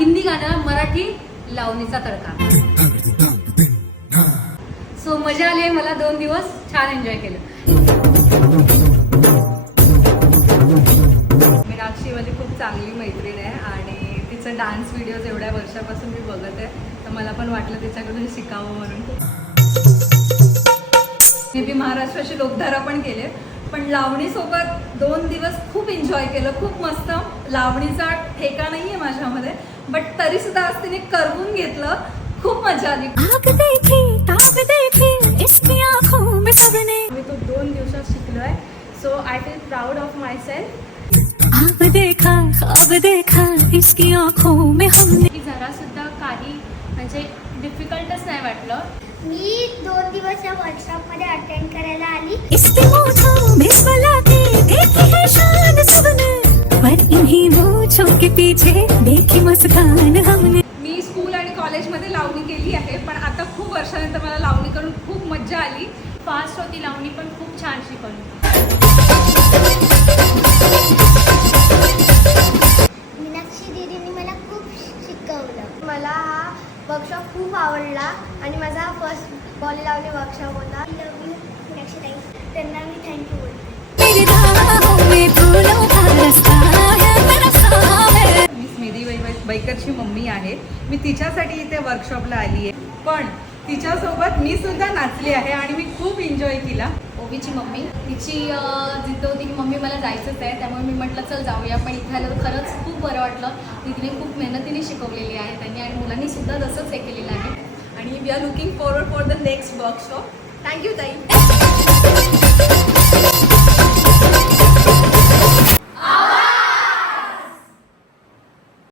हिंदी गाणं मराठी लावणीचा तडका. सो मजा आली आहे मला दोन दिवस. छान एन्जॉय केलं. मीनाक्षी माझी खूप चांगली मैत्रीण आहे आणि तिचं डान्स व्हिडिओज एवढ्या वर्षापासून मी बघत आहे. तर मला पण वाटलं तिच्याकडून शिकावं म्हणून. मी बी महाराष्ट्राची लोकधारा पण केले पण लावणीसोबत दोन दिवस खूप एन्जॉय केलं. खूप मस्त. लावणीचा ठेका नाही आहे माझ्यामध्ये. बट तरी सुद्धा आज तिने करवून घेतलं. खूप मजा आली. आग देखी ताब देखी इसकी आंखों में सबने. मी तो दोन दिवसात शिकलो आहे so I feel proud of myself आप देखा ख्वाब देखा इसकी आंखों में हमने. की जरा सुद्धा काही म्हणजे डिफिकल्टच नाही वाटलं. मी दोन दिवस या वर्कशॉपमध्ये अटेंड पीछे देखी मुस्कान हमने मी स्कूल आणि कॉलेजमध्ये लावणी केली आहे पण आता खूप वर्षानंतर मला लावणी करून खूप मज्जा आली. फास्ट होती लावणी पण खूप छान शिकवली. मीनाक्षी दीदींनी मला खूप शिकवलं. मला हा वर्कशॉप खूप आवडला आणि माझा हा फर्स्ट बॉली लावणी वर्कशॉप होता. स्मिधी बैकरची मम्मी आहे. मी तिच्यासाठी इथे वर्कशॉपला आली आहे. पण तिच्यासोबत मी सुद्धा नाचली आहे आणि मी खूप एन्जॉय केला. ओबीची मम्मी. तिची जिद्द होती की मम्मी मला जायचंच आहे त्यामुळे मी म्हटलं चल जाऊया. पण इथे आल्यावर खरंच खूप बरं वाटलं. तिने खूप मेहनतीने शिकवलेली आहे त्यांनी आणि मुलांनी सुद्धा तसंच हे केलेलं आहे. आणि we are looking forward for the next workshop thank you ताई.